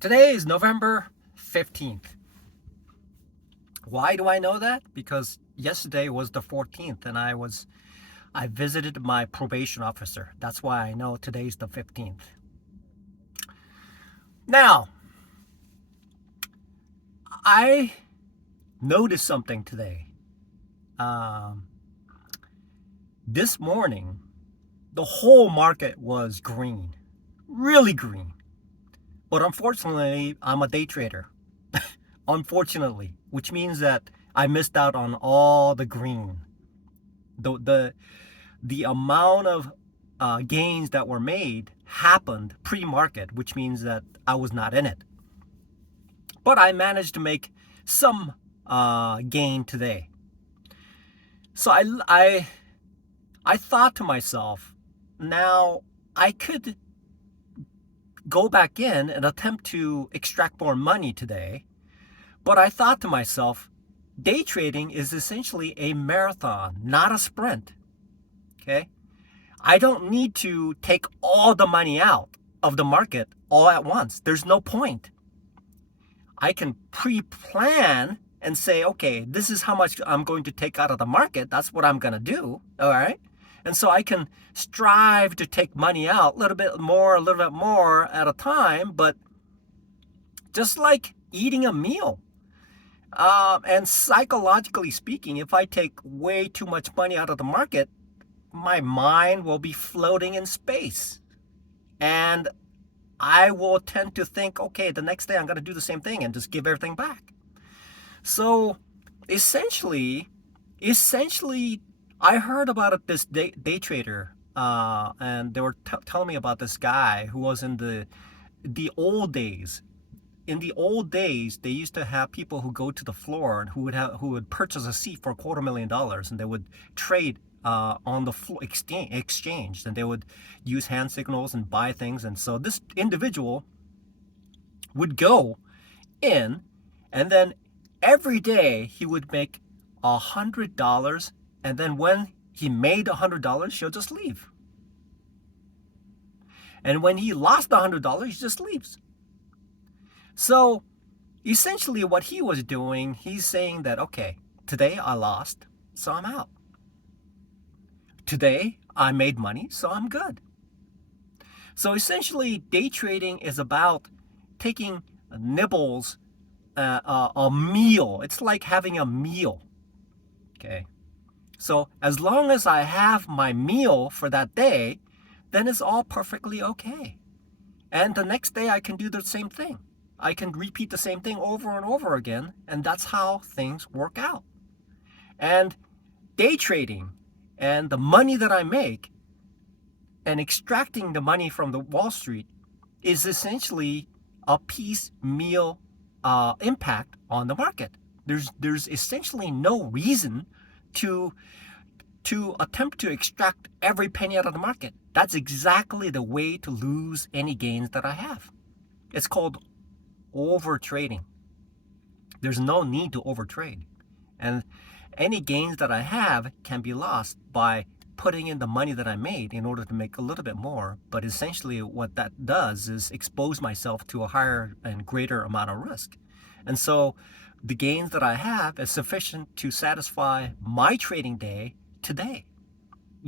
Today is November 15th. Why do I know that? Because yesterday was the 14th and I visited my probation officer. That's why I know today's the 15th. Now, I noticed something today. Um, this morning, the whole market was green, really green. But unfortunately, I'm a day trader. Unfortunately, which means that I missed out on all the green. The amount of gains that were made happened pre-market, which means that I was not in it. But I managed to make some gain today. So I thought to myself, now I could go back in and attempt to extract more money today. But I thought to myself, day trading is essentially a marathon, not a sprint. Okay? I don't need to take all the money out of the market all at once. There's no point. I can pre-plan and say, okay, this is how much I'm going to take out of the market. That's what I'm going to do. All right. And so I can strive to take money out a little bit more at a time. But just like eating a meal, and psychologically speaking, if I take way too much money out of the market, my mind will be floating in space. And I will tend to think, okay, the next day I'm going to do the same thing and just give everything back. So essentially, I heard about this day trader, and they were telling me about this guy who was in the old days. In the old days, they used to have people who go to the floor and who would purchase a seat for $250,000, and they would trade on the floor exchange, and they would use hand signals and buy things. And so this individual would go in, and then every day he would make $100, and then when he made $100, he'll just leave. And when he lost $100, he just leaves. So essentially what he was doing, he's saying that, okay, today I lost, so I'm out. Today I made money, so I'm good. So essentially day trading is about taking nibbles, a meal. It's like having a meal. Okay. So as long as I have my meal for that day, then it's all perfectly okay. And the next day I can do the same thing. I can repeat the same thing over and over again, and that's how things work out. And day trading and the money that I make and extracting the money from the Wall Street is essentially a piecemeal impact on the market. There's essentially no reason to attempt to extract every penny out of the market. That's exactly the way to lose any gains that I have. It's called over trading. There's no need to overtrade. And any gains that I have can be lost by putting in the money that I made in order to make a little bit more. But essentially what that does is expose myself to a higher and greater amount of risk. And so the gains that I have is sufficient to satisfy my trading day today,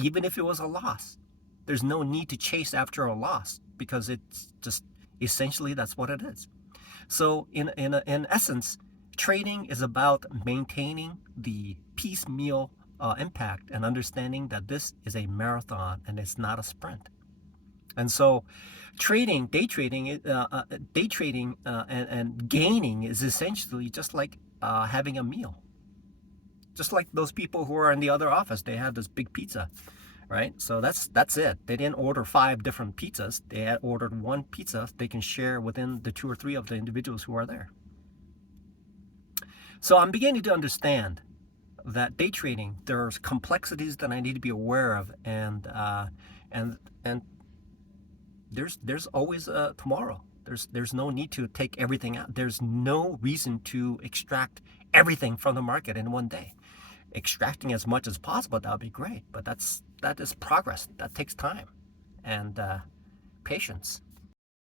even if it was a loss. There's no need to chase after a loss because it's just essentially that's what it is. So in essence, trading is about maintaining the piecemeal impact and understanding that this is a marathon and it's not a sprint. And so day trading and gaining is essentially just like having a meal. Just like those people who are in the other office, they have this big pizza, right? So that's it. They didn't order 5 different pizzas. They had ordered one pizza they can share within the 2 or 3 of the individuals who are there. So I'm beginning to understand that day trading, there's complexities that I need to be aware of, and there's always a tomorrow. There's no need to take everything out. There's no reason to extract everything from the market in one day. Extracting as much as possible, that would be great, but that is progress. That takes time and patience.